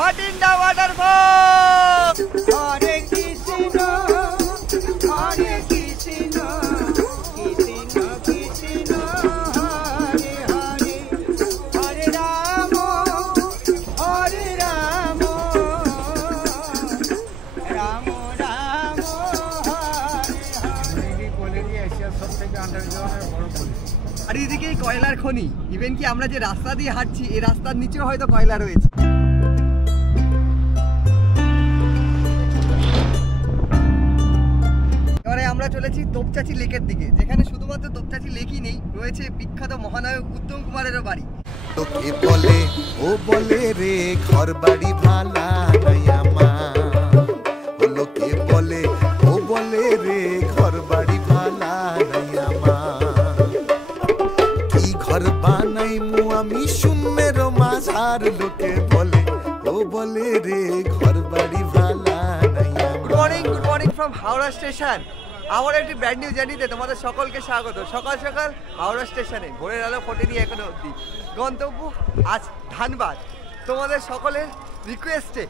Bathinda waterfall. হরে কৃষ্ণ হরে কৃষ্ণ কৃষ্ণ কৃষ্ণ হরে হরে হরে রাম হরে রাম রাম রাম হরে হরে। এশিয়ার সব থেকে আন্ডারগ্রাউন্ডের বড় পলি। আর এদিকে কয়লার খনি, ইভেন কি আমরা যে রাস্তা দিয়ে হাঁটছি এই রাস্তার নিচেও হয়তো কয়লা রয়েছে। এবারে আমরা চলেছি তোপচাচি লেকের দিকে, যেখানে শুধুমাত্র তোপচাচি লেকই নেই, রয়েছে বিখ্যাত মহানায়ক উত্তম কুমারেরও বাড়ি। তোকে বলে ও বলে রে ঘর বাড়ি ভালা নাই আমার, লোকে বলে ও বলে রে ঘর বাড়ি ভালা নাই আমার, কি ঘর বানাই মু আমি শূন্যের মাঝার, লোকে বলে ও বলে রে ঘর বাড়ি ভালা নাই আমার। Good morning from Howrah station. আমার একটি ব্র্যান্ড নিউ জার্নিতে তোমাদের সকলকে স্বাগত। সকাল সকাল হাওড়া স্টেশনে ভোরের আলো ফোটেনি এখনো অবধি। গন্তব্য আজ ধানবাদ। তোমাদের সকলের রিকোয়েস্টে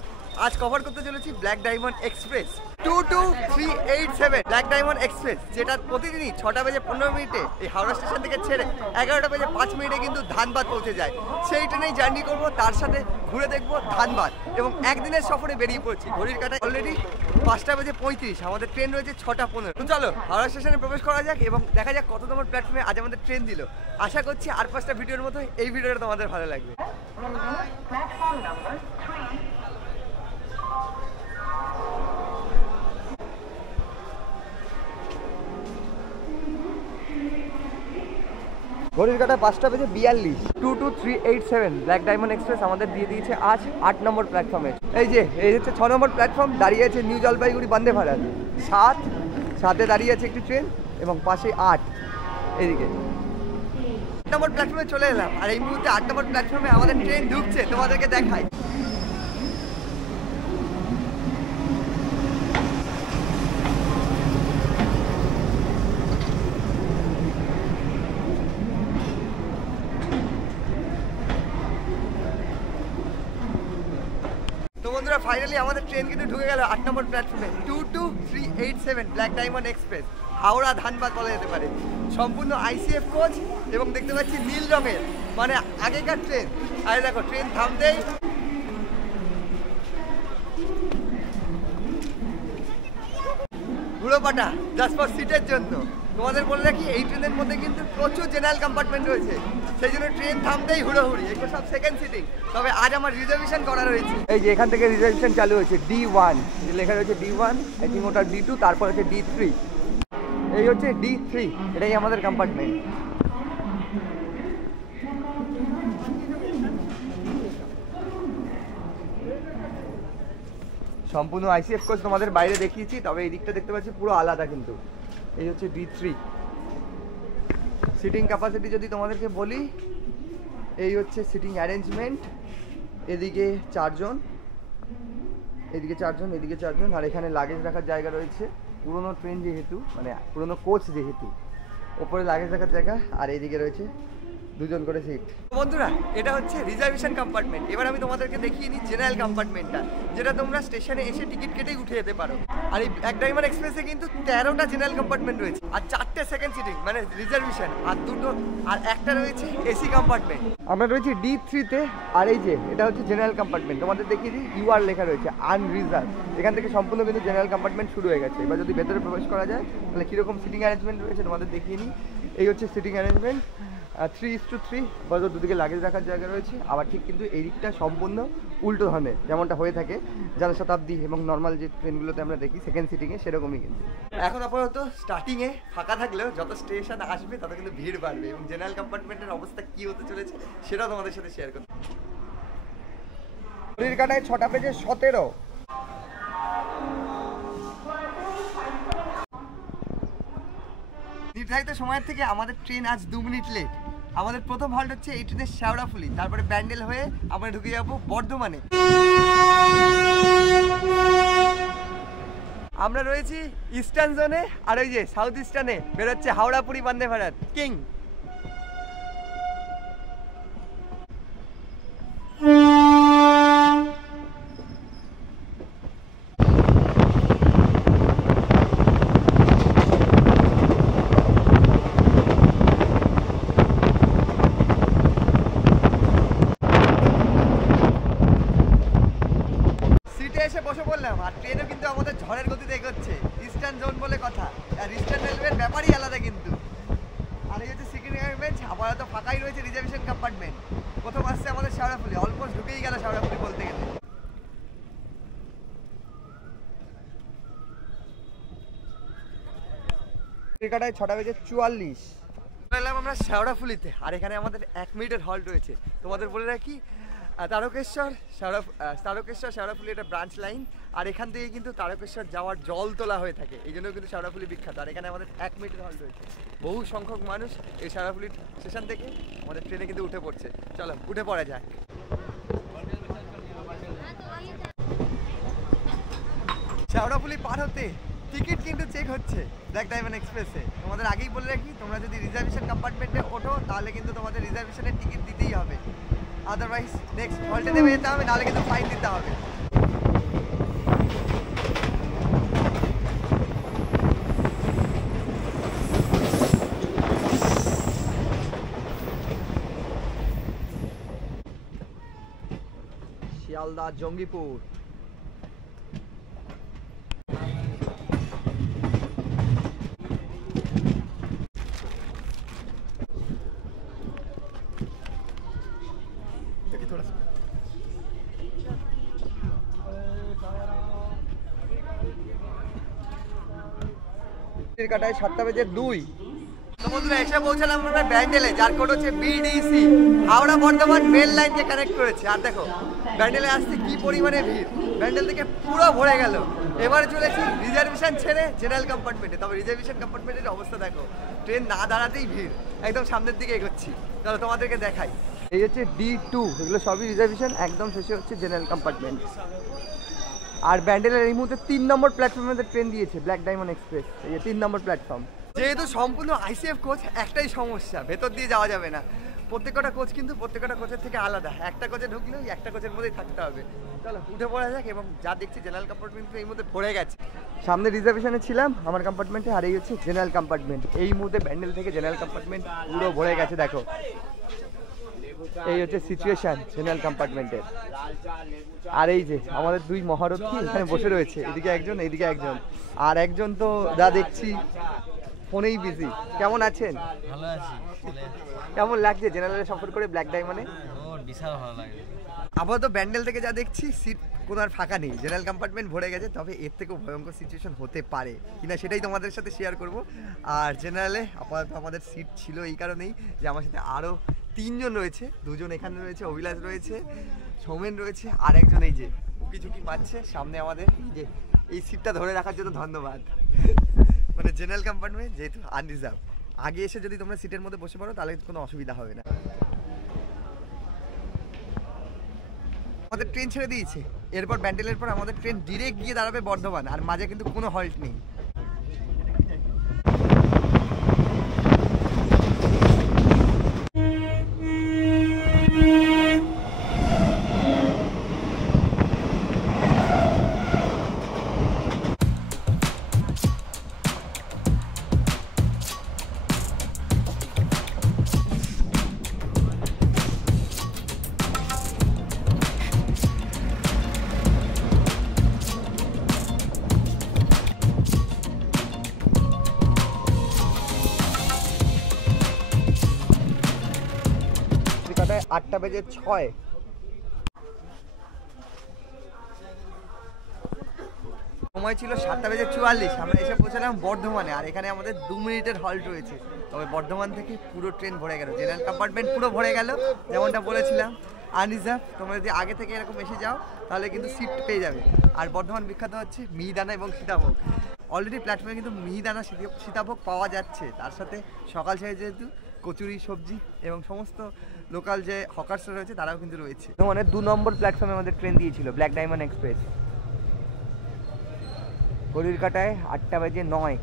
আজ কভার করতে চলেছি black diamond express 22387 black diamond express, যেটা প্রতিদিনই 6:15 এই হাওড়া স্টেশন থেকে ছেড়ে 11:05 কিন্তু ধানবাদ পৌঁছে যায়। সেই ট্রেনেই জার্নি করব, তার সাথে ঘুরে দেখবো ধানবাদ এবং একদিনের সফরে বেরিয়ে পড়ছি। ঘড়ির কাঁটায় অলরেডি 5:35, আমাদের ট্রেন রয়েছে 6:15। তো চলো হাওড়া স্টেশনে প্রবেশ করা যাক এবং দেখা যাক কত নম্বর প্ল্যাটফর্মে আজ আমাদের ট্রেন দিল। আশা করছি আর 5টা ভিডিওর মতো এই ভিডিওটা তোমাদের ভালো লাগবে। ঘড়ির কাটা 5:42। 22387 ব্ল্যাক ডায়মন্ড এক্সপ্রেস আমাদের দিয়ে দিয়েছে আজ 8 নম্বর প্ল্যাটফর্মে। এই হচ্ছে 6 নম্বর প্ল্যাটফর্ম। দাঁড়িয়ে আছে নিউ জলপাইগুড়ি বন্দে ভারত 7 দাঁড়িয়ে আছে একটি ট্রেন এবং পাশে 8। এদিকে 8 নম্বর প্ল্যাটফর্মে চলে এলাম আর এই মুহূর্তে 8 নম্বর প্ল্যাটফর্মে আমাদের ট্রেন ঢুকছে, তোমাদেরকে দেখাই। বন্ধুরা ফাইনালি আমাদের ট্রেন কিন্তু ঢুকে গেল 8 নম্বর প্ল্যাটফর্মে। 22387 black diamond express Howrah Dhanbad বলা যেতে পারে। সম্পূর্ণ আইসিএফ কোচ এবং দেখতে পাচ্ছি নীল রঙের, মানে আগেকার ট্রেন। আর দেখো ট্রেন থামতেই ঘুরোপাটা জাস্ট ফর সিটের জন্য। তোমাদের বলে রাখি এই ট্রেনের মধ্যে কিন্তু প্রচুর জেনারেল কম্পার্টমেন্ট রয়েছে, সেই জন্য ট্রেন থামতেই হুড়োহুড়ি। এগুলো সব সেকেন্ড সিটিং, তবে আজ আমার রিজার্ভেশন করা রয়েছে। এই যে এখান থেকে রিজার্ভেশন চালু হয়েছে D1, লেখা রয়েছে D1, আই থিঙ্ক ওটা D2, তারপর হচ্ছে D3। এই হচ্ছে D3, এটাই আমাদের কম্পার্টমেন্ট। সম্পূর্ণ আইসিএফ কোচ তোমাদের বাইরে দেখিয়েছি, তবে এই দিকটা দেখতে পাচ্ছি পুরো আলাদা কিন্তু। এই হচ্ছে D3। সিটিং ক্যাপাসিটি যদি তোমাদেরকে বলি, এই হচ্ছে সিটিং অ্যারেঞ্জমেন্ট। এদিকে 4 জন, এদিকে 4 জন, এদিকে 4 জন, আর এখানে লাগেজ রাখার জায়গা রয়েছে। পুরোনো ট্রেন যেহেতু, মানে পুরোনো কোচ যেহেতু, ওপরে লাগেজ রাখার জায়গা, আর এইদিকে রয়েছে 2 জন করে সিট। বন্ধুরা এটা হচ্ছে রিজার্ভেশন কম্পার্টমেন্ট। এবার আমি তোমাদেরকে দেখিয়ে নিই জেনারেল কম্পার্টমেন্টটা, যেটা তোমরা স্টেশনে এসে টিকিট কেটেই উঠে যেতে পারো। আর এই ব্ল্যাক ডায়মন্ড এক্সপ্রেসে কিন্তু 13টা জেনারেল কম্পার্টমেন্ট রয়েছে, আর 4টে সেকেন্ড সিটিং মানে রিজার্ভেশন, আর একটা রয়েছে এসি কম্পার্টমেন্ট। আমরা রয়েছি D3-তে। আর এই যে এটা হচ্ছে জেনারেল কম্পার্টমেন্ট, তোমাদের দেখিয়ে দিই UR লেখা রয়েছে আনরিজার্ভ। এখান থেকে সম্পূর্ণ কিন্তু জেনারেল কম্পার্টমেন্ট শুরু হয়ে গেছে। এবার যদি ভেতরে প্রবেশ করা যায় তাহলে কীরকম সিটিং অ্যারেঞ্জমেন্ট রয়েছে তোমাদের দেখিয়ে নিই। এই হচ্ছে সিটিং অ্যারেঞ্জমেন্ট, 3:3, বড় দুদিকে লাগেজ রাখার জায়গা রয়েছে। আবার ঠিক কিন্তু এই দিকটা সম্পূর্ণ উল্টো ধরনের, যেমনটা হয়ে থাকে জনশতাব্দী এবং নর্মাল যে ট্রেনগুলোতে আমরা দেখি সেকেন্ড সিটিংয়ে, সেরকমই কিন্তু। এখন আপাতত স্টার্টিংয়ে ফাঁকা থাকলেও যত স্টেশন আসবে তত কিন্তু ভিড় বাড়বে এবং জেনারেল কম্পার্টমেন্টের অবস্থা কী হতে চলেছে সেটাও তোমাদের সাথে শেয়ার করতে। ঘড়ির কাঁটায় 6:17। নির্ধারিত সময়ের থেকে আমাদের ট্রেন আজ 2 মিনিট লেট। আমাদের প্রথম হল্ট হচ্ছে এই ট্রেনের শেওড়াফুলি, তারপরে ব্যান্ডেল হয়ে আমরা ঢুকে যাবো বর্ধমানে। আমরা রয়েছি ইস্টার্ন জোনে, আর ওই যে সাউথ ইস্টার্নে বেরোচ্ছে হাওড়া পুরী বন্দে ভারত কিং। বললাম, আর ট্রেনও কিন্তু আমাদের ঝড়ের গতিতে এগোচ্ছে। ইস্টার্ন জোন বলে কথা, আর ইস্টার্ন রেলওয়ের ব্যাপারই আলাদা কিন্তু। আর এই হচ্ছে সিকিম এয়ারবেঞ্চ, আপাতত ফাঁকাই রয়েছে রিজার্ভেশন কম্পার্টমেন্ট। প্রথম আসছে আমাদের শেওড়াফুলি, অলমোস্ট ঢুকেই গেল শেওড়াফুলি বলতে গেলে। কাটায় 6:44 এলাম আমরা শেওড়াফুলিতে, আর এখানে আমাদের 1 মিনিটের হল্ট রয়েছে। তোমাদের বলে রাখি, তারকেশ্বর শেওড়াফুলি এটা ব্রাঞ্চ লাইন, আর এখান থেকে কিন্তু তারকেশ্বর যাওয়ার জল তোলা হয়ে থাকে, এই জন্য কিন্তু শেওড়াফুলি বিখ্যাত। আর এখানে আমাদের 1 মিনিটের হল্ট রয়েছে। বহু সংখ্যক মানুষ এই শেওড়াফুলি স্টেশন থেকে আমাদের ট্রেনে কিন্তু উঠে পড়ছে। চলো উঠে পড়া যাক। শেওড়াফুলি পার হতে টিকিট কিন্তু চেক হচ্ছে ব্ল্যাক ডায়মন্ড এক্সপ্রেসে। তোমাদের আগেই বলে রাখি, তোমরা যদি রিজার্ভেশন কম্পার্টমেন্টে ওঠো তাহলে কিন্তু তোমাদের রিজার্ভেশনের টিকিট দিতেই হবে, আদারওয়াইজ নেক্সট হল্টে নেমে যেতে হবে, নাহলে কিন্তু ফাইন দিতে হবে। শিয়ালদা জঙ্গিপুর। কাটায় 7:02। তো বন্ধুরা এসে পৌঁছালাম আমরা ব্যান্ডেলে, যার কোড হচ্ছে বিডিসি, হাওড়া বর্ধমান মেল লাইনকে কানেক্ট করেছে। আর দেখো ব্যান্ডেলে আসতে কি পরিমাণে ভিড়, ব্যান্ডেল থেকে পুরো ভরে গেল। এবারে চলেছি রিজার্ভেশন ছেড়ে জেনারেল কম্পার্টমেন্টে। তবে রিজার্ভেশন কম্পার্টমেন্টের অবস্থা দেখো, ট্রেন না দাঁড়াতেই ভিড়, একদম সামনের দিকে এগোচ্ছি। চলো তোমাদেরকে দেখাই। এই হচ্ছে D2, এগুলো সবই রিজার্ভেশন, একদম শেষে হচ্ছে জেনারেল কম্পার্টমেন্ট। আর ব্যান্ডেলের এই মুহূর্তে 3 নম্বর প্ল্যাটফর্মে ট্রেন দিয়েছে ব্ল্যাক ডায়মন্ড এক্সপ্রেস, এই 3 নম্বর প্ল্যাটফর্ম। যেহেতু সম্পূর্ণ আইসিএফ কোচ, একটাই সমস্যা, ভেতর দিয়ে যাওয়া যাবে না। প্রত্যেকটা কোচ কিন্তু প্রত্যেকটা কোচের থেকে আলাদা, একটা কোচে ঢুকলেও একটা কোচের মধ্যেই থাকতে হবে। চলো উঠে পড়া যাক। এবং যা দেখছি জেনারেল কম্পার্টমেন্ট এই মুহূর্তে ভরে গেছে। সামনে রিজার্ভেশনে ছিলাম আমার কম্পার্টমেন্টে, আর এই হচ্ছে জেনারেল কম্পার্টমেন্ট। এই মুহূর্তে ব্যান্ডেল থেকে জেনারেল কম্পার্টমেন্ট পুরো ভরে গেছে। দেখো এই হচ্ছে সিচুয়েশন জেনারেল কম্পার্টমেন্টের। আর এই যে আমাদের 2 মহারথী এখানে বসে রয়েছে, এদিকে একজন এইদিকে একজন, আর একজন তো যা দেখছি ফোনেই বিজি। কেমন আছেন? ভালো আছি। কেমন লাগছে জেনারেলে সফর করে ব্ল্যাক ডায়মন্ডে? বিশাল ভালো লাগে। আপাতত ব্যান্ডেল থেকে যা দেখছি সিট কোনো আর ফাঁকা নেই, জেনারেল কম্পার্টমেন্ট ভরে গেছে। তবে এর থেকেও ভয়ঙ্কর সিচুয়েশন হতে পারে কিনা সেটাই তোমাদের সাথে শেয়ার করব। আর জেনারেলে আপাতত আমাদের সিট ছিল এই কারণেই যে আমার সাথে আরও 3 জন রয়েছে, 2 জন এখানে রয়েছে, অভিলাষ রয়েছে, সৌমেন রয়েছে, আর একজন এই যে উকি ঝুঁকি মারছে সামনে আমাদের। এই যে এই সিটটা ধরে রাখার জন্য ধন্যবাদ। মানে জেনারেল কম্পার্টমেন্ট যেহেতু আনরিজার্ভ, আগে এসে যদি তোমরা সিটের মধ্যে বসে পড়ো তাহলে কোনো অসুবিধা হবে না। আমাদের ট্রেন ছেড়ে দিয়েছে, এরপর ব্যান্ডেলের পর আমাদের ট্রেন ডিরেক্ট গিয়ে দাঁড়াবে বর্ধমান, আর মাঝে কিন্তু কোনো হল্ট নেই। কলকাতায় 8:06। সময় ছিল 7:44। আমরা এসে পৌঁছালাম বর্ধমানে, আর এখানে আমাদের 2 মিনিটের হল্ট রয়েছে। তবে বর্ধমান থেকে পুরো ট্রেন ভরে গেল, জেনারেল কম্পার্টমেন্ট পুরো ভরে গেল। যেমনটা বলেছিলাম আনরিজার্ভ, তোমরা যদি আগে থেকে এরকম এসে যাও তাহলে কিন্তু সিট পেয়ে যাবে। আর বর্ধমান বিখ্যাত হচ্ছে মিহিদানা এবং সীতাভোগ। অলরেডি প্ল্যাটফর্মে কিন্তু মিহিদানা সীতাভোগ পাওয়া যাচ্ছে, তার সাথে সকাল ছেড়ে যেহেতু কচুরি, সবজি এবং সমস্ত লোকাল যে হকার্সরা রয়েছে তারাও কিন্তু রয়েছে। মানে 2 নম্বর প্ল্যাটফর্মে আমাদের ট্রেন দিয়েছিল ব্ল্যাক ডায়মন্ড এক্সপ্রেস। ঘড়ির কাটায় 8:09।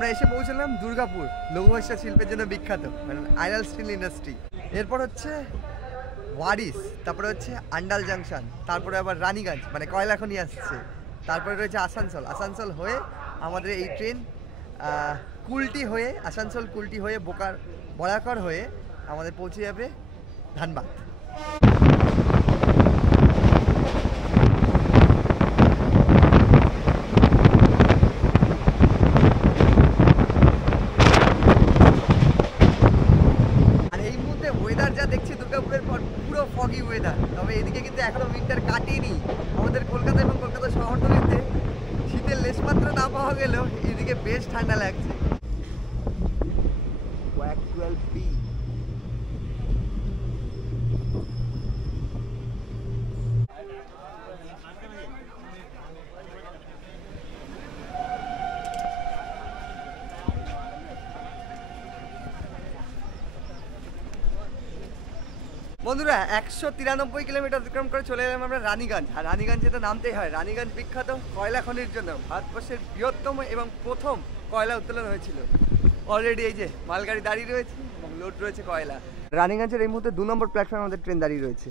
আমরা এসে পৌঁছলাম দুর্গাপুর, লৌহ শিল্পের জন্য বিখ্যাত, মানে আইরাল স্টিল ইন্ডাস্ট্রি। এরপর হচ্ছে ওয়ারিস, তারপরে হচ্ছে আন্ডাল জাংশন, তারপরে আবার রানীগঞ্জ মানে কয়লা খনি আসছে, তারপরে রয়েছে আসানসোল। আসানসোল হয়ে আমাদের এই ট্রেন কুলটি হয়ে, আসানসোল কুলটি হয়ে বরাকর হয়ে আমাদের পৌঁছে যাবে ধানবাদ। ওয়েদার যা দেখছি দুর্গাপুরের পর পুরো ফগি ওয়েদার, তবে এদিকে কিন্তু এখনো উইন্টার কাটেনি। আমাদের কলকাতা এবং কলকাতা শহরতলিতে শীতের লেশমাত্র না পাওয়া গেলেও এদিকে বেশ ঠান্ডা লাগছে। বন্ধুরা 193 কিলোমিটার অতিক্রম করে চলে এলাম আমরা রানীগঞ্জ। আর রানীগঞ্জে তো নামতেই হয়, রানীগঞ্জ বিখ্যাত কয়লা খনির জন্য। ভারতবর্ষের বৃহত্তম এবং প্রথম কয়লা উত্তোলন হয়েছিল। অলরেডি এই যে মালগাড়ি দাঁড়িয়ে রয়েছে এবং লোড রয়েছে কয়লা। রানীগঞ্জের এই মুহূর্তে 2 নম্বর প্ল্যাটফর্মে আমাদের ট্রেন দাঁড়িয়ে রয়েছে।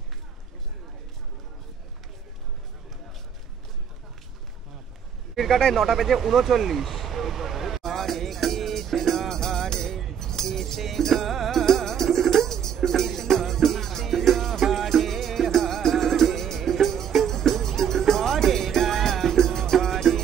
কাটায় 9টা বেজে 39। হরে কৃষ্ণ হরে কৃষ্ণ কৃষ্ণ কৃষ্ণ হরে হরে হরে রাম হরে।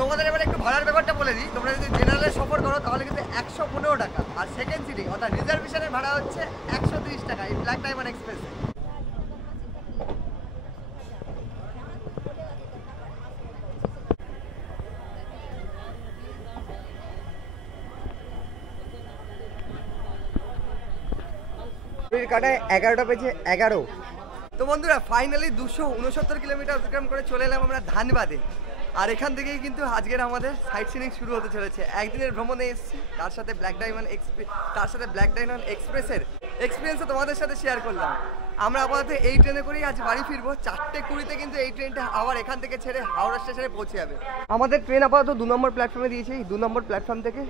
তোমাদের এবার একটু ভাড়ার ব্যাপারটা বলে দিই। তোমরা যদি জেনারেলে সফর করো তাহলে কিন্তু 115 টাকা, আর সেকেন্ড সিটিং অর্থাৎ রিজার্ভেশনের ভাড়া হচ্ছে 130 টাকা এই ব্ল্যাক ডায়মন্ড এক্সপ্রেসে। কাটায় 11টা বেজে 11। তো বন্ধুরা ফাইনালি 269 কিলোমিটার অতিক্রম করে চলে এলাম আমরা ধানবাদে। আর এখান থেকেই কিন্তু আজকের আমাদের সাইট সিনিং শুরু হতে চলেছে। একদিনের ভ্রমণে এসেছি, তার সাথে ব্ল্যাক ডায়মন্ড এক্সপ্রেসের এক্সপিরিয়েন্সও তোমাদের সাথে শেয়ার করলাম। আমরা আপাতত এই ট্রেনে করেই আজ বাড়ি ফিরবো। 4:20-তে কিন্তু এই ট্রেনটা আবার এখান থেকে ছেড়ে হাওড়া স্টেশনে পৌঁছে যাবে। আমাদের ট্রেন আপাতত 2 নম্বর প্ল্যাটফর্মে দিয়েছে। এই 2 নম্বর প্ল্যাটফর্ম থেকে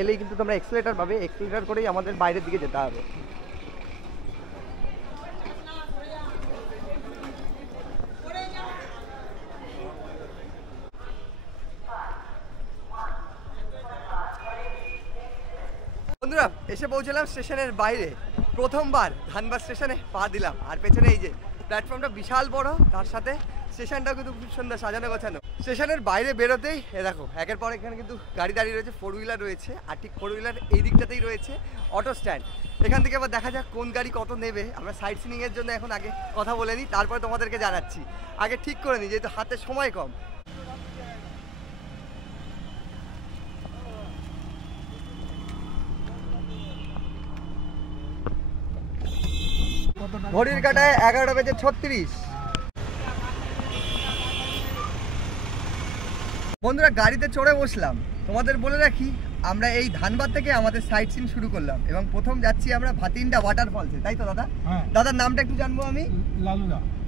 এলেই কিন্তু তোমরা এক্সেলেটার পাবে, এক্সেলেটার করেই আমাদের বাইরের দিকে যেতে হবে। বন্ধুরা এসে পৌঁছলাম স্টেশনের বাইরে। প্রথমবার ধানবাদ স্টেশনে পা দিলাম। আর পেছনে এই যে প্ল্যাটফর্মটা বিশাল বড়, তার সাথে স্টেশনটাও কিন্তু খুব সুন্দর সাজানো গোছানো। স্টেশনের বাইরে বেরোতেই দেখো একের পর এখানে কিন্তু গাড়ি দাঁড়িয়ে রয়েছে, 4 হুইলার রয়েছে। আর ঠিক 4 হুইলার এই দিকটাতেই রয়েছে অটো স্ট্যান্ড। এখান থেকে আবার দেখা যাক কোন গাড়ি কত নেবে। আমরা সাইট সিনিংয়ের জন্য এখন আগে কথা বলে নিই, তারপরে তোমাদেরকে জানাচ্ছি। আগে ঠিক করে নিই যেহেতু হাতে সময় কম। ঘড়ির কাটায় 11টা বেজে 36। বন্ধুরা গাড়িতে চড়ে বসলাম। তোমাদের বলে রাখি আমরা এই ধানবাদ থেকে আমাদের সাইট সিন শুরু করলাম এবং প্রথম যাচ্ছি আমরা ভাতিন্ডা ওয়াটারফলসে, তাই তো দাদা? দাদার নামটা একটু জানবো আমি।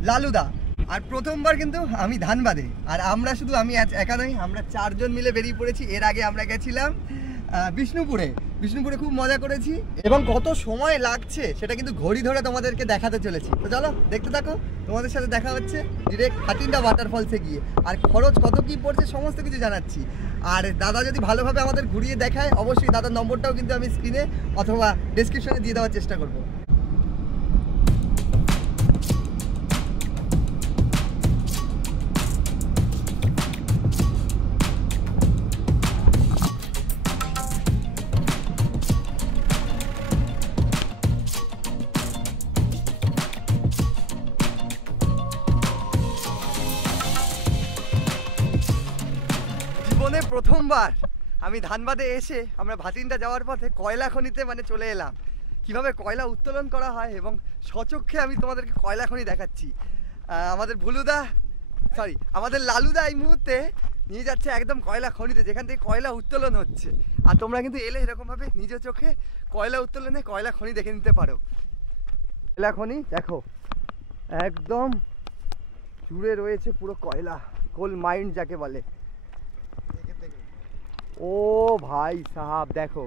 লালুদা। আর প্রথমবার কিন্তু আমি ধানবাদে, আর আমরা শুধু আমি একা নই, আমরা 4 জন মিলে বেরিয়ে পড়েছি। এর আগে আমরা গেছিলাম বিষ্ণুপুরে খুব মজা করেছি এবং কত সময় লাগছে সেটা কিন্তু ঘড়ি ধরে তোমাদেরকে দেখাতে চলেছি। তো চলো দেখতে থাকো, তোমাদের সাথে দেখা হচ্ছে ডিরেক্ট ভাতিন্ডা ওয়াটারফলসে গিয়ে। আর খরচ কত কি পড়ছে সমস্ত কিছু জানাচ্ছি। আর দাদা যদি ভালোভাবে আমাদের ঘুরিয়ে দেখায় অবশ্যই দাদার নম্বরটাও কিন্তু আমি স্ক্রিনে অথবা ডেসক্রিপশনে দিয়ে দেওয়ার চেষ্টা করবো। প্রথমবার আমি ধানবাদে এসে আমরা ভাতিন্ডা যাওয়ার পথে কয়লা খনিতে চলে এলাম। কিভাবে কয়লা উত্তোলন করা হয় এবং স্বচক্ষে আমি তোমাদেরকে কয়লা খনি দেখাচ্ছি। আমাদের লালুদা এই মুহূর্তে নিয়ে যাচ্ছে একদম কয়লা খনিতে, যেখান থেকে কয়লা উত্তোলন হচ্ছে। আর তোমরা কিন্তু এলে এরকমভাবে নিজ চোখে কয়লা উত্তোলনে কয়লা খনি দেখে নিতে পারো। কয়লা খনি দেখো একদম জুড়ে রয়েছে পুরো কয়লা, কোল মাইন্ড যাকে বলে। ও ভাই সাহাব দেখো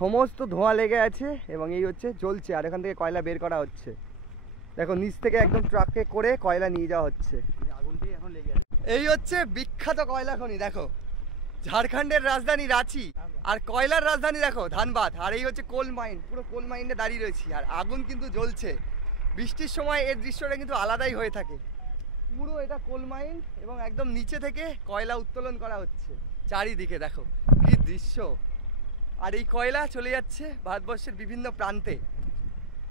সমস্ত ধোঁয়া লেগে আছে এবং এই হচ্ছে জ্বলছে, আর এখান থেকে কয়লা বের করা হচ্ছে। দেখো নিচ থেকে একদম ট্রাকে করে কয়লা নিয়ে যাওয়া হচ্ছে। আগুনটি এখন লেগে আছে। এই হচ্ছে বিখ্যাত কয়লা খনি। দেখো ঝাড়খণ্ডের রাজধানী রাঁচি, আর কয়লার রাজধানী দেখো ধানবাদ। আর এই হচ্ছে কোল মাইন, পুরো কোল মাইনে দাঁড়িয়ে রয়েছি, আর আগুন কিন্তু জ্বলছে। বৃষ্টির সময় এর দৃশ্যটা কিন্তু আলাদাই হয়ে থাকে। পুরো এটা কোল মাইন এবং একদম নিচে থেকে কয়লা উত্তোলন করা হচ্ছে। চারিদিকে দেখো কি দৃশ্য, আর এই কয়লা চলে যাচ্ছে ভারতবর্ষের বিভিন্ন প্রান্তে।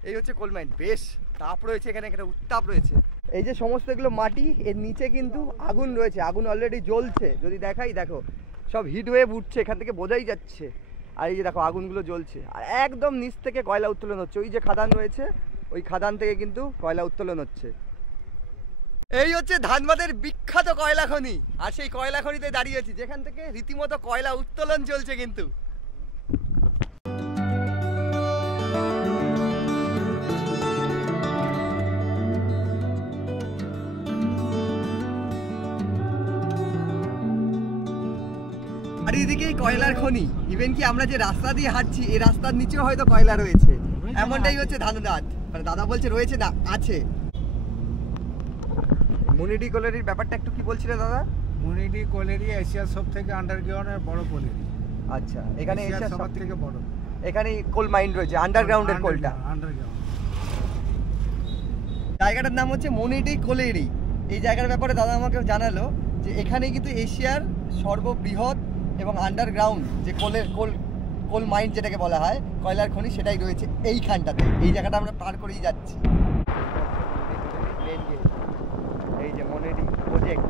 এই হচ্ছে কোল মাইন, বেশ তাপ রয়েছে এখানে, একটা উত্তাপ রয়েছে। এই যে সমস্ত এগুলো মাটি, এর নিচে কিন্তু আগুন রয়েছে, আগুন অলরেডি জ্বলছে। যদি দেখাই দেখো সব হিট ওয়েভ উঠছে, এখান থেকে বোঝাই যাচ্ছে। আর এই যে দেখো আগুনগুলো জ্বলছে, আর একদম নিচ থেকে কয়লা উত্তোলন হচ্ছে। ওই যে খাদান রয়েছে, ওই খাদান থেকে কিন্তু কয়লা উত্তোলন হচ্ছে। এই হচ্ছে ধানবাদের বিখ্যাত কয়লা খনি, আর সেই কয়লা খনিতে দাঁড়িয়েছি, যেখান থেকে রীতিমতো কয়লা উত্তোলন চলছে কিন্তু। চারিদিকেই কয়লার খনি। ইভেন কি আমরা যে রাস্তা দিয়ে হাঁটছি, এই রাস্তার নিচেও হয়তো কয়লা রয়েছে, এমনটাই হচ্ছে ধানবাদ। মানে দাদা বলছে রয়েছে না, আছে। মনিডি কোলেরির ব্যাপারটা একটু কি বলছিলেন দাদা? মনিডি কোলেরি এশিয়ার সব থেকে আন্ডারগ্রাউন্ডের বড় কোলেরি। আচ্ছা, এখানে এশিয়ার সব থেকে বড়, এখানে কোল মাইন রয়েছে, আন্ডারগ্রাউন্ডের কোলটা। আন্ডারগ্রাউন্ড জায়গাটার নাম হচ্ছে মনিডি কোলেরি। এই জায়গার ব্যাপারে দাদা আমাকে জানালো যে এখানে কিন্তু এশিয়ার সর্ববৃহৎ এবং আন্ডারগ্রাউন্ড যে কোল মাইন যেটাকে বলা হয়, কয়লার খনি, সেটাই রয়েছে এইখানটাতে। এই জায়গাটা আমরা পার করেই যাচ্ছি। এই যে মনিডি প্রজেক্ট।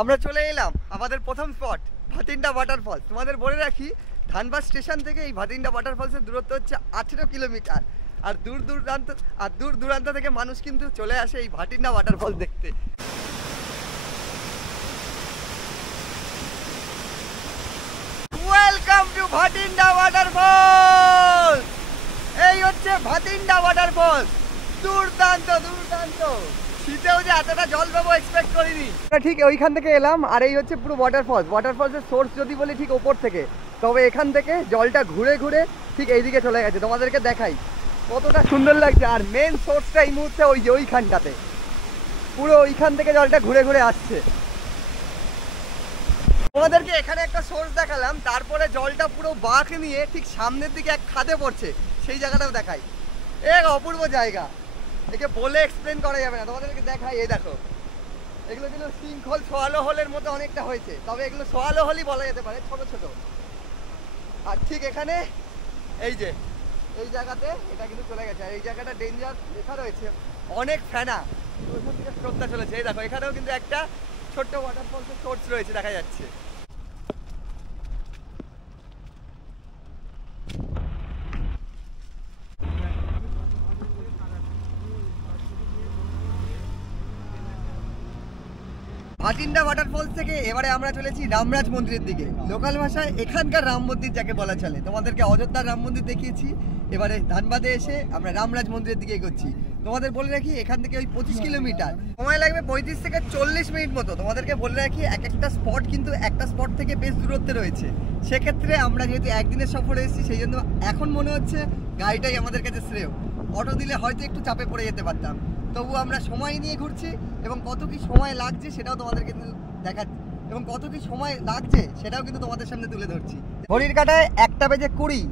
আমরা চলে এলাম আমাদের প্রথম স্পট, ভাতিন্ডা ওয়াটারফল। তোমাদের বলে রাখি ধানবাদ স্টেশন থেকে এই ভাতিন্ডা ওয়াটারফলসের দূরত্ব হচ্ছে 18 কিলোমিটার। আর দূর দূরান্ত থেকে মানুষ কিন্তু চলে আসে এই ভাতিন্ডা ওয়াটারফল দেখতে। Welcome to Bhatinda waterfall. এই হচ্ছে ভাতিন্ডা ওয়াটারফল, দুর্দান্ত দুর্দান্ত। শীতেও যে এতটা জল পাবো এক্সপেক্ট করিনি। ঠিক ওইখান থেকে এলাম, আর এই হচ্ছে পুরো ওয়াটারফলস। ওয়াটারফলসের সোর্স যদি বলি ঠিক ওপর থেকে, তবে এখান থেকে জলটা ঘুরে ঘুরে ঠিক এইদিকে চলে গেছে। তোমাদেরকে দেখাই কতটা সুন্দর লাগছে। আর মেন সোর্সটা এই মুহূর্তে ওই যে ওইখানটাতে, পুরো ওইখান থেকে জলটা ঘুরে ঘুরে আসছে। তোমাদেরকে এখানে একটা সোর্স দেখালাম, তারপরে জলটা পুরো বাঁক নিয়ে ঠিক সামনের দিকে এক খাদে পড়ছে, সেই জায়গাটাও দেখাই। এক অপূর্ব জায়গা, একে বলে এক্সপ্লেন করা যাবে না। তোমাদেরকে দেখাই, এই দেখো এগুলো কিন্তু শৃঙ্খল সোয়ালো হোলের মতো অনেকটা হয়েছে, তবে এগুলো সোয়ালো হোলই বলা যেতে পারে, ছোট ছোট। আর ঠিক এখানে এই যে এই জায়গাতে এটা কিন্তু চলে গেছে, আর এই জায়গাটা ডেঞ্জার লেখা রয়েছে, অনেক ফেনা ওইখান থেকে স্রোতটা চলেছে। এই দেখো এখানেও কিন্তু একটা ছোট্ট ওয়াটারফলসের সোর্স রয়েছে, দেখা যাচ্ছে। ভাতিন্ডা ওয়াটারফলস থেকে এবারে আমরা চলেছি রামরাজ মন্দিরের দিকে। লোকাল ভাষায় এখানকার রাম মন্দির যাকে বলা চলে। তোমাদেরকে অযোধ্যার রাম মন্দির দেখিয়েছি, এবারে ধানবাদে এসে আমরা রামরাজ মন্দিরের দিকে এগোচ্ছি। তোমাদের বলে রাখি এখান থেকে ওই 25 কিলোমিটার, সময় লাগবে 35 থেকে 40 মিনিট মতো। তোমাদেরকে বলে রাখি এক একটা স্পট কিন্তু একটা স্পট থেকে বেশ দূরত্বে রয়েছে। সেক্ষেত্রে আমরা যেহেতু একদিনের সফরে এসেছি, সেই জন্য এখন মনে হচ্ছে গাড়িটাই আমাদের কাছে শ্রেয়। অটো দিলে হয়তো একটু চাপে পড়ে যেতে পারতাম, তবু আমরা সময় নিয়ে ঘুরছি এবং কত কি সময় লাগছে সেটাও তোমাদেরকে দেখাচ্ছি, এবং কত কি সময় লাগছে সেটাও কিন্তু তোমাদের সামনে তুলে ধরছি। ঘড়ির কাঁটায় 1:20।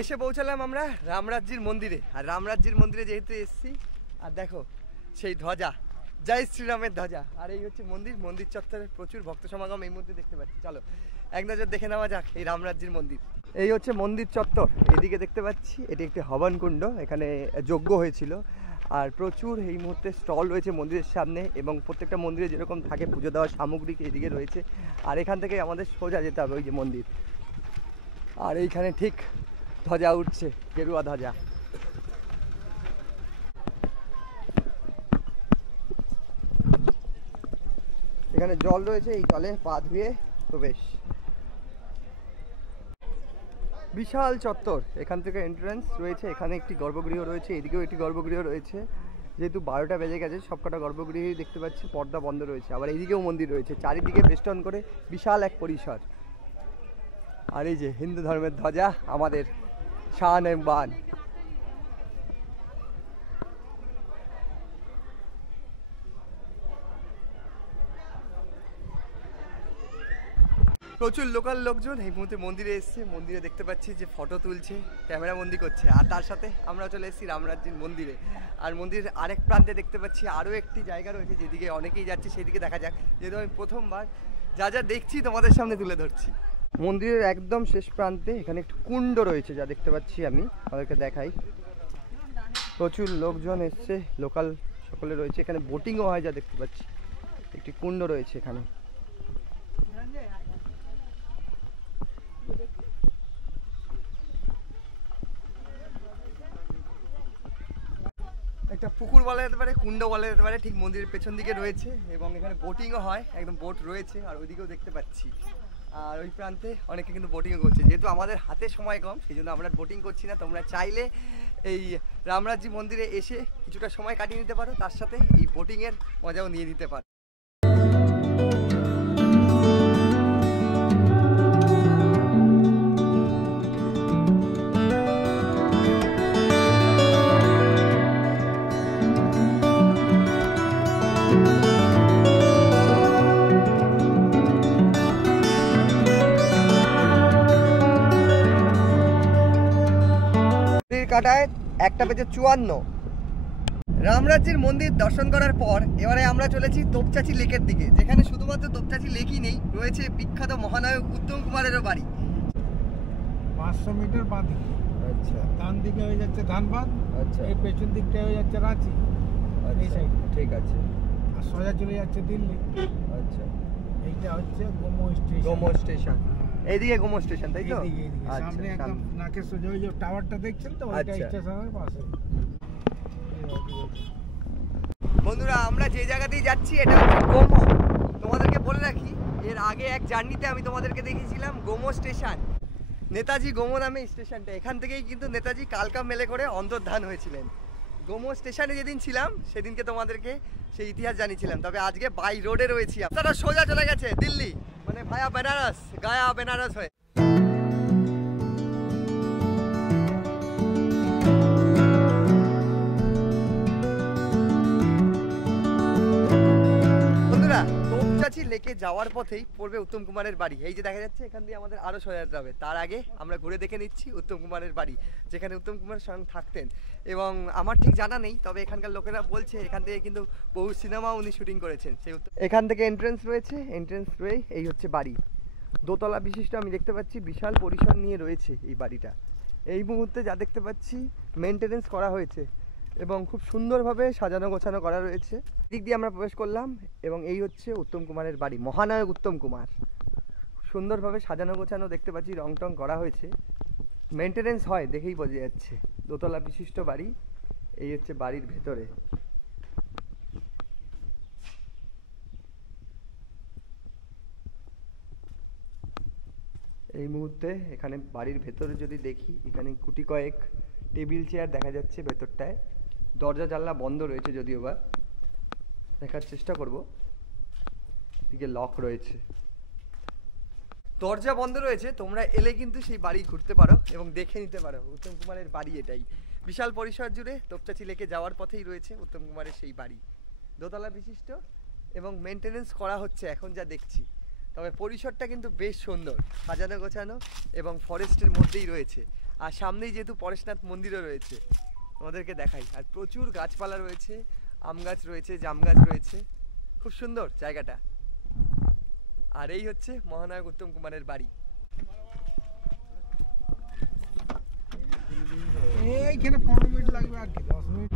এসে পৌঁছালাম আমরা রামরাজ্যের মন্দিরে। আর রামরাজ্যের মন্দিরে যেহেতু এসেছি, আর দেখো সেই ধ্বজা, জয় শ্রীরামের ধ্বজা। আর এই হচ্ছে মন্দির চত্বরে প্রচুর ভক্ত সমাগম এই মধ্যে দেখতে পাচ্ছি। চলো এক নজর দেখে নেওয়া যাক এই রামরাজ্যের মন্দির। এই হচ্ছে মন্দির চত্বর, এদিকে দেখতে পাচ্ছি এটি একটি হবন কুণ্ড, এখানে যজ্ঞ হয়েছিল। আর প্রচুর এই মুহূর্তে স্টল রয়েছে মন্দিরের সামনে, এবং প্রত্যেকটা মন্দিরে যেরকম থাকে পুজো দেওয়ার সামগ্রী এদিকে রয়েছে। আর এখান থেকে আমাদের সোজা যেতে হবে ওই যে মন্দির। আর এইখানে ঠিক ধ্বজা উঠছে, গেরুয়া ধ্বজা। এখানে জল রয়েছে, এই জলে পা ধুয়ে প্রবেশ। বিশাল চত্বর, এখান থেকে এন্ট্রান্স রয়েছে। এখানে একটি গর্ভগৃহ রয়েছে, এদিকেও একটি গর্ভগৃহ রয়েছে। যেহেতু 12টা বেজে গেছে, সবকটা গর্ভগৃহেই দেখতে পাচ্ছি পর্দা বন্ধ রয়েছে। আবার এইদিকেও মন্দির রয়েছে, চারিদিকে বেষ্টন করে বিশাল এক পরিসর। আর এই যে হিন্দু ধর্মের ধ্বজা, আমাদের শান এ বান। প্রচুর লোকাল লোকজন এই মুহূর্তে মন্দিরে এসছে। মন্দিরে দেখতে পাচ্ছি যে ফটো তুলছে, ক্যামেরা বন্দি করছে। আর তার সাথে আমরা চলে এসেছি রামরাজ্যের মন্দিরে। আর মন্দিরের আরেক প্রান্তে দেখতে পাচ্ছি আরও একটি জায়গা রয়েছে, যেদিকে অনেকেই যাচ্ছে, সেদিকে দেখা যাক। যেহেতু আমি প্রথমবার যা যা দেখছি তোমাদের সামনে তুলে ধরছি। মন্দিরের একদম শেষ প্রান্তে এখানে একটি কুণ্ড রয়েছে, যা দেখতে পাচ্ছি আমি, আমাদেরকে দেখাই। প্রচুর লোকজন এসছে, লোকাল সকলে রয়েছে। এখানে বোটিংও হয়, যা দেখতে পাচ্ছি। একটি কুণ্ড রয়েছে এখানে। একটা পুকুর বলা যেতে পারে, কুণ্ড বলা যেতে পারে, ঠিক মন্দিরের পেছন দিকে রয়েছে। এবং এখানে বোটিংও হয়, একদম বোট রয়েছে। আর ওইদিকেও দেখতে পাচ্ছি। আর ওই প্রান্তে অনেকে কিন্তু বোটিংও করছে। যেহেতু আমাদের হাতে সময় কম, সেই জন্য আমরা বোটিং করছি না। তোমরা চাইলে এই রামরাজ্য মন্দিরে এসে কিছুটা সময় কাটিয়ে নিতে পারো, তার সাথে এই বোটিংয়ের মজাও নিয়ে নিতে পারো। কাটায় 1:54। রামরাজ্যের মন্দির দর্শন করার পর এবারে আমরা চলেছি তোপচাঁচি লেকের দিকে, যেখানে শুধুমাত্র তোপচাঁচি লেকই নেই, রয়েছে বিখ্যাত মহানায়ক উত্তম কুমারেরও বাড়ি। 500 মিটার বাঁ দিকে, আচ্ছা ডান দিকে হয়ে যাচ্ছে ধানবাদ, আচ্ছা এই পেছন দিকটা হয়ে যাচ্ছে রাঁচি, এই সাইড। ঠিক আছে। আর সোজা চলে যাচ্ছে দিল্লি। আচ্ছা, এইটা হচ্ছে গোমো স্টেশন। গোমো স্টেশন, এইদিকে গোমো স্টেশন, তাই তো? এইদিকে, এইদিকে। আচ্ছা, সামনে একদম নাকের সোজা ওই যে টাওয়ারটা দেখছেন তো, ওইটা আচ্ছা। স্টেশনের পাশে। বন্ধুরা, আমরা যে জায়গাতেই যাচ্ছি এটা হচ্ছে গোমো। তোমাদেরকে বলে রাখি, এর আগে এক জার্নিতে আমি তোমাদেরকে দেখিয়েছিলাম গোমো স্টেশন, নেতাজি গোমো নামে স্টেশনটা। এখান থেকেই কিন্তু নেতাজি কালকা মেলে করে অন্তর্ধান হয়েছিলেন। গোমো স্টেশনে যেদিন ছিলাম সেদিনকে তোমাদেরকে সেই ইতিহাস জানিয়েছিলাম। তবে আজকে বাই রোডে রয়েছি। তারা সোজা চলে গেছে দিল্লি, মানে ভায়া বেনারস, গায়া বেনারস হয়ে। বন্ধুরা, তোপচাঁচি লেকে যাওয়ার পথেই পড়বে উত্তম কুমারের বাড়ি। এই যে দেখা যাচ্ছে, এখান দিয়ে আমাদের আরও সোজা যেতে হবে। তার আগে আমরা ঘুরে দেখে নিচ্ছি উত্তম কুমারের বাড়ি, যেখানে উত্তম কুমার স্বয়ং থাকতেন। এবং আমার ঠিক জানা নেই, তবে এখানকার লোকেরা বলছে এখান থেকে কিন্তু বহু সিনেমা উনি শুটিং করেছেন। সেই এখান থেকে এন্ট্রেন্স রয়েছে, এন্ট্রেন্স রয়ে এই হচ্ছে বাড়ি। দোতলা বিশিষ্ট আমি দেখতে পাচ্ছি, বিশাল পরিসর নিয়ে রয়েছে এই বাড়িটা। এই মুহূর্তে যা দেখতে পাচ্ছি মেনটেনেন্স করা হয়েছে এবং খুব সুন্দরভাবে সাজানো গোছানো করা রয়েছে। দিক দিয়ে আমরা প্রবেশ করলাম এবং এই হচ্ছে উত্তম কুমারের বাড়ি, মহানায়ক উত্তম কুমার। সুন্দরভাবে সাজানো গোছানো দেখতে পাচ্ছি, রং টং করা হয়েছে, মেনটেনেন্স হয় দেখেই বোঝা যাচ্ছে। দোতলা বিশিষ্ট বাড়ি, এই হচ্ছে বাড়ির ভেতরে। এই মুহূর্তে এখানে বাড়ির ভেতরে যদি দেখি, এখানে গুটি কয়েক টেবিল চেয়ার দেখা যাচ্ছে ভেতরটায়। দরজা জানলা বন্ধ রয়েছে, যদিও বা দেখার চেষ্টা করব। এদিকে লক রয়েছে, দরজা বন্ধ রয়েছে। তোমরা এলে কিন্তু সেই বাড়ি ঘুরতে পারো এবং দেখে নিতে পারো উত্তম কুমারের বাড়ি। এটাই বিশাল পরিসর জুড়ে তোপচাঁচি লেকে যাওয়ার পথেই রয়েছে উত্তম কুমারের সেই বাড়ি, দোতলা বিশিষ্ট এবং মেনটেনেন্স করা হচ্ছে এখন যা দেখছি। তবে পরিসরটা কিন্তু বেশ সুন্দর, সাজানো গোছানো এবং ফরেস্টের মধ্যেই রয়েছে। আর সামনেই যেহেতু পরেশনাথ মন্দিরও রয়েছে, তোমাদেরকে দেখাই। আর প্রচুর গাছপালা রয়েছে, আম গাছ রয়েছে, জাম গাছ রয়েছে, খুব সুন্দর জায়গাটা। আর এই হচ্ছে মহানায়ক উত্তম কুমারের বাড়ি। এইখানে 15 মিনিট লাগবে আর কি, 10 মিনিট।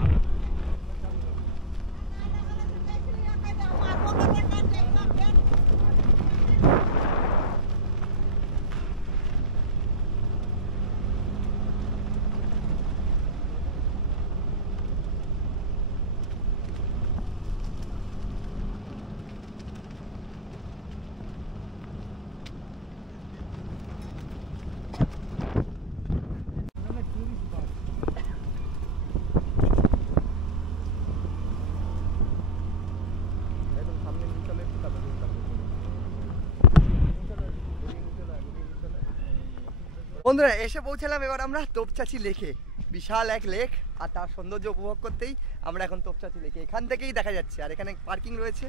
বন্ধুরা এসে পৌঁছালাম এবার আমরা তোপচাচি লেকে। বিশাল এক লেক, আর তার সৌন্দর্য উপভোগ করতেই আমরা এখন তোপচাচি লেকে। এখান থেকেই দেখা যাচ্ছে, আর এখানে পার্কিং রয়েছে,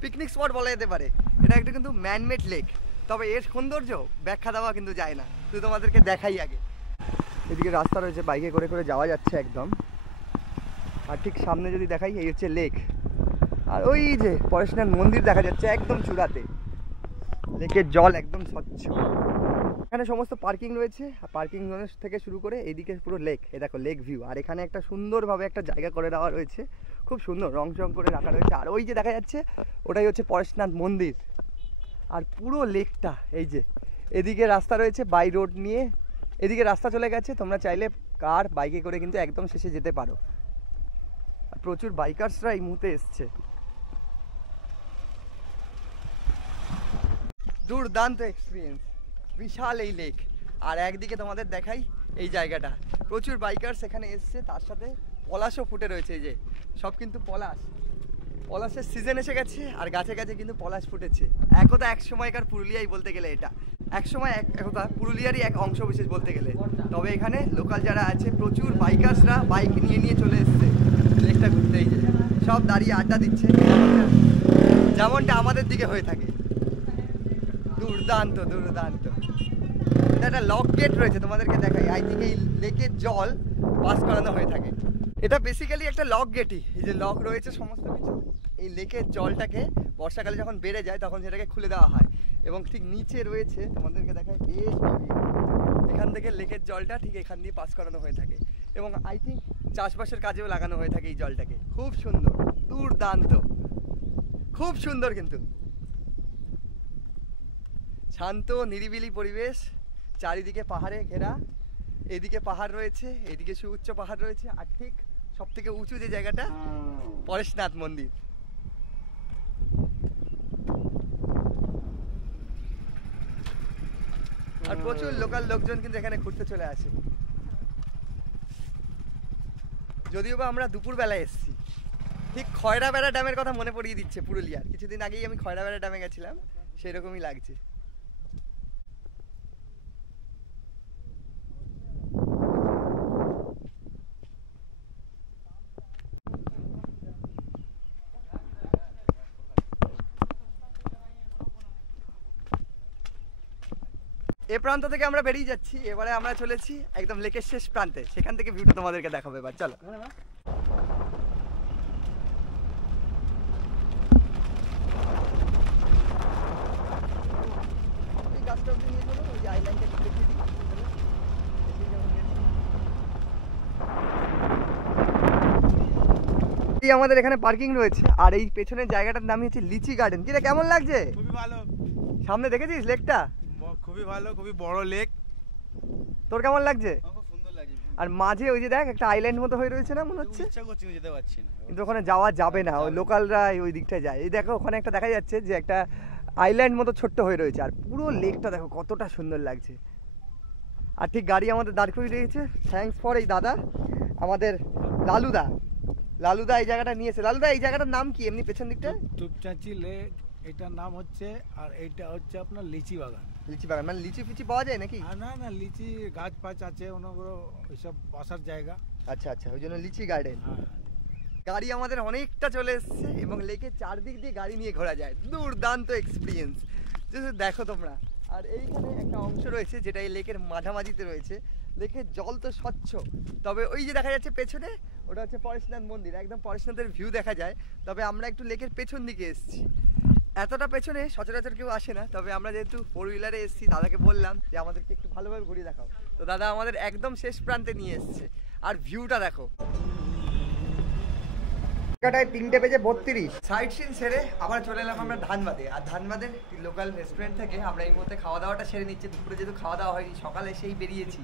পিকনিক স্পট বলা যেতে পারে। এটা একটা কিন্তু ম্যানমেড লেক, তবে এর সৌন্দর্য ব্যাখ্যা দেওয়া কিন্তু যায় না, শুধু তোমাদেরকে দেখাই আগে। এদিকে রাস্তা রয়েছে, বাইকে করে করে যাওয়া যাচ্ছে একদম। আর ঠিক সামনে যদি দেখাই, এই হচ্ছে লেক। আর ওই যে পরেশনাথ মন্দির দেখা যাচ্ছে একদম চূড়াতে। লেকের জল একদম স্বচ্ছ। এখানে সমস্ত পার্কিং রয়েছে, আর পার্কিং জোন থেকে শুরু করে এইদিকে পুরো লেক। এ দেখো লেক ভিউ। আর এখানে একটা সুন্দরভাবে একটা জায়গা করে দেওয়া রয়েছে, খুব সুন্দর রং চং করে রাখা রয়েছে। আর ওই যে দেখা যাচ্ছে, ওটাই হচ্ছে পরেশনাথ মন্দির। আর পুরো লেকটা এই যে, এদিকে রাস্তা রয়েছে বাই রোড নিয়ে, এদিকে রাস্তা চলে গেছে, তোমরা চাইলে কার বাইকে করে কিন্তু একদম শেষে যেতে পারো। আর প্রচুর বাইকার্সরা এই মুহূর্তে এসছে। দুর্দান্ত এক্সপিরিয়েন্স, বিশাল এই লেক। আর একদিকে তোমাদের দেখাই এই জায়গাটা, প্রচুর বাইকার্স এখানে এসছে, তার সাথে পলাশও ফুটে রয়েছে। এই যে সব কিন্তু পলাশের সিজন এসে গেছে, আর গাছে গাছে কিন্তু পলাশ ফুটেছে। একদা এক সময়কার পুরুলিয়াই বলতে গেলে, এটা এক সময় একদা পুরুলিয়ারই এক অংশ বিশেষ বলতে গেলে। তবে এখানে লোকাল যারা আছে, প্রচুর বাইকার্সরা বাইক নিয়ে নিয়ে চলে এসছে লেকটা ঘুরতে। এই যে সব দাঁড়িয়ে আড্ডা দিচ্ছে, যেমনটা আমাদের দিকে হয়ে থাকে। দুর্দান্ত দুর্দান্ত। এটা একটা লক গেট রয়েছে, তোমাদেরকে দেখাই। আই থিঙ্ক এই লেকের জল পাস করানো হয়ে থাকে। এটা বেসিক্যালি একটা লক গেটই। এই যে লক রয়েছে সমস্ত কিছু, এই লেকের জলটাকে বর্ষাকালে যখন বেড়ে যায় তখন সেটাকে খুলে দেওয়া হয়। এবং ঠিক নিচে রয়েছে, তোমাদেরকে দেখাই, বেশ গভীর। এখান থেকে লেকের জলটা ঠিক এখান দিয়ে পাস করানো হয়ে থাকে। এবং আই থিঙ্ক চাষবাসের কাজেও লাগানো হয়ে থাকে এই জলটাকে। খুব সুন্দর, দুর্দান্ত, খুব সুন্দর। কিন্তু শান্ত নিরিবিলি পরিবেশ, চারিদিকে পাহাড়ে ঘেরা। এদিকে পাহাড় রয়েছে, এদিকে সুউচ্চ পাহাড় রয়েছে। আর ঠিক সব থেকে উঁচু যে জায়গাটা, পরেশনাথ মন্দির। আর প্রচুর লোকাল লোকজন কিন্তু এখানে ঘুরতে চলে আসে। যদিও বা আমরা দুপুরবেলায় এসেছি। ঠিক খয়রাবেড়া ড্যামের কথা মনে পড়িয়ে দিচ্ছে পুরুলিয়ার। কিছুদিন আগেই আমি খয়রাবেড়া ড্যামে গেছিলাম, সেই রকমই লাগছে। এ প্রান্ত থেকে আমরা বেরিয়ে যাচ্ছি, এবারে আমরা চলেছি একদম লেকের শেষ প্রান্তে। সেখান থেকে ভিউটা তোমাদেরকে দেখাবো এবার, চলো। এই গাছটা অবধি নিয়ে চলো, ওই যে আইল্যান্ডটা একটু দেখিয়ে দিই। এই আমাদের এখানে পার্কিং রয়েছে, আর এই পেছনের জায়গাটার নাম হচ্ছে লিচি গার্ডেন। কিরে কেমন লাগছে? খুবই ভালো। সামনে দেখেছিস লেকটা? খুবই ভালো, খুবই বড় লেক। তোর কেমন লাগছে? খুব সুন্দর লাগে। আর মাঝে ওই যে দেখ একটা আইল্যান্ড মতো হয়ে রয়েছে না, মনে হচ্ছে। ইচ্ছা করছি যেতে পারছি না, কিন্তু ওখানে যাওয়া যাবে না, ওই লোকালরা ওই দিকটা যায়। এই দেখো ওখানে একটা দেখা যাচ্ছে যে একটা আইল্যান্ড মতো ছোট্ট হয়ে রয়েছে। আর পুরো লেকটা দেখো কতটা সুন্দর লাগছে। আর ঠিক গাড়ি আমাদের দাঁড় করিয়ে রয়েছে। থ্যাঙ্কস ফর এই দাদা, আমাদের লালুদা এই জায়গাটা নিয়েছে। লালুদা এই জায়গাটার নাম কি এমনি পেছন দিকটা? তোপচাচি লেক এটার নাম হচ্ছে। আর এইটা হচ্ছে আপনার লিচি বাগান। লিচি বাগান মানে লিচি ফিচি পাওয়া যায় নাকি? আর না লিচি গাছ পাছ আছে, ওগুলো ওইসব বসার জায়গা। আচ্ছা আচ্ছা, ওই জন্য লিচি গার্ডেন। হ্যাঁ, গাড়ি আমাদের অনেকটা চলে এসছে এবং লেকের চারদিক দিয়ে গাড়ি নিয়ে ঘোরা যায়। দুর্দান্ত এক্সপিরিয়েন্স, দেখো তোমরা। আর এইখানে একটা অংশ রয়েছে যেটা এই লেকের মাঝামাঝিতে রয়েছে, লেকের জল তো স্বচ্ছ, তবে ওই যে দেখা যাচ্ছে পেছনে ওটা হচ্ছে পরেশনাথ মন্দির, একদম পরেশনাথের ভিউ দেখা যায়। তবে আমরা একটু লেকের পেছন দিকে এসেছি, এতটা পেছনে সচরাচর কেউ আসে না। তবে আমরা যেহেতু 4 হুইলারে এসেছি, দাদাকে বললাম যে আমাদেরকে একটু ভালোভাবে ঘুরিয়ে দেখাও। তো দাদা আমাদের একদম শেষ প্রান্তে নিয়ে এসছে, আর ভিউটা দেখো। 3:32 সাইট সিন সেরে আবার চলে এলাম আমরা ধানবাদে। আর ধানবাদের লোকাল রেস্টুরেন্ট থেকে আমরা এই মুহূর্তে খাওয়া দাওয়াটা সেরে নিচ্ছি। দুপুরে যেহেতু খাওয়া দাওয়া হয়নি, সকালে সেই বেরিয়েছি,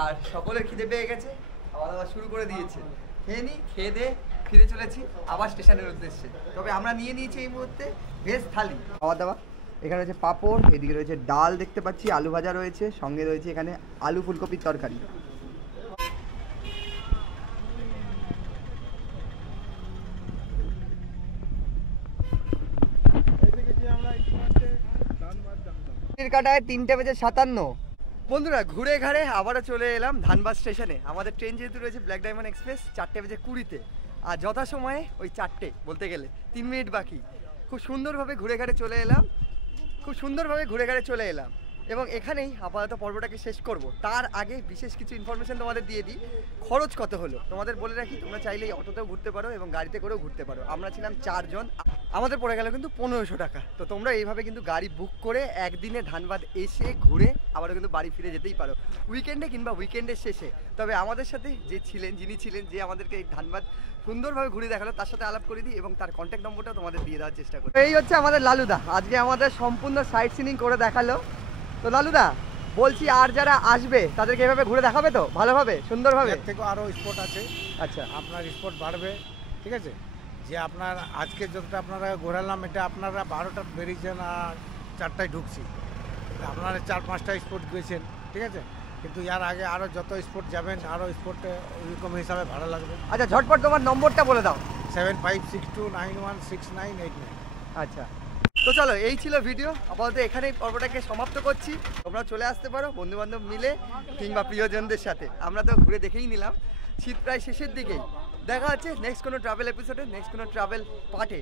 আর সকলের খিদে পেয়ে গেছে, খাওয়া দাওয়া শুরু করে দিয়েছে। খেয়ে নিই, খেয়ে দিয়ে ফিরে চলেছি আবার স্টেশনের উদ্দেশ্যে। তবে আমরা নিয়ে নিয়েছি এই মুহূর্তে ভেজ থালি খাওয়া দাওয়া। এখানে রয়েছে পাঁপড়, এদিকে রয়েছে ডাল দেখতে পাচ্ছি, আলু ভাজা রয়েছে, সঙ্গে রয়েছে এখানে আলু ফুলকপির তরকারি। কাটায় 3:57। বন্ধুরা ঘুরে ঘাড়ে আবারও চলে এলাম ধানবাদ স্টেশনে। আমাদের ট্রেন যেহেতু রয়েছে ব্ল্যাক ডায়মন্ড এক্সপ্রেস 4:20 আর যথাসময়ে ওই 4টে বলতে গেলে 3 মিনিট বাকি। খুব সুন্দরভাবে ঘুরে ঘাড়ে চলে এলাম এবং এখানেই আপাতত পর্বটাকে শেষ করব। তার আগে বিশেষ কিছু ইনফরমেশন তোমাদের দিয়ে দিই। খরচ কত হলো তোমাদের বলে রাখি, তোমরা চাইলেই অটোতেও ঘুরতে পারো এবং গাড়িতে করেও ঘুরতে পারো। আমরা ছিলাম 4 জন, আমাদের পড়ে গেল কিন্তু 1500 টাকা। তো তোমরা এইভাবে কিন্তু গাড়ি বুক করে একদিনে ধানবাদ এসে ঘুরে আবারও কিন্তু বাড়ি ফিরে যেতেই পারো, উইকেন্ডে কিংবা উইকেন্ডের শেষে। তবে আমাদের সাথে যিনি ছিলেন যে আমাদেরকে এই ধানবাদ সুন্দরভাবে ঘুরে দেখালো, তার সাথে আলাপ করে দিই এবং তার কন্ট্যাক্ট নম্বরটাও তোমাদের দিয়ে দেওয়ার চেষ্টা করি। এই হচ্ছে আমাদের লালুদা, আজকে আমাদের সম্পূর্ণ সাইট সিনিং করে দেখালো। তো লালুদা বলছি, আর যারা আসবে তাদেরকে এভাবে ঘুরে দেখাবে তো ভালোভাবে সুন্দরভাবে? এর থেকেও আরও স্পট আছে। আচ্ছা, আপনার স্পট বাড়বে, ঠিক আছে। যে আপনার আজকে যতটা আপনারা ঘোরালাম, এটা আপনারা 12টা বেরিয়েছেন আর 4টায় ঢুকছি, আপনারা 4-5টা স্পট গিয়েছেন, ঠিক আছে। কিন্তু ইয়ার আগে আরও যত স্পট যাবেন, আরও স্পটে ওইরকম হিসাবে ভাড়া লাগবে। আচ্ছা ঝটপট তোমার নম্বরটা বলে দাও। 7562916989। আচ্ছা, তো চলো এই ছিল ভিডিও। আপাতত এখানেই পর্বটাকে সমাপ্ত করছি। তোমরা চলে আসতে পারো বন্ধু বান্ধব মিলে কিংবা প্রিয়জনদের সাথে। আমরা তো ঘুরে দেখেই নিলাম, শীত প্রায় শেষের দিকেই। দেখা হচ্ছে নেক্সট কোনো ট্রাভেল এপিসোডে, নেক্সট কোনো ট্রাভেল পার্টে।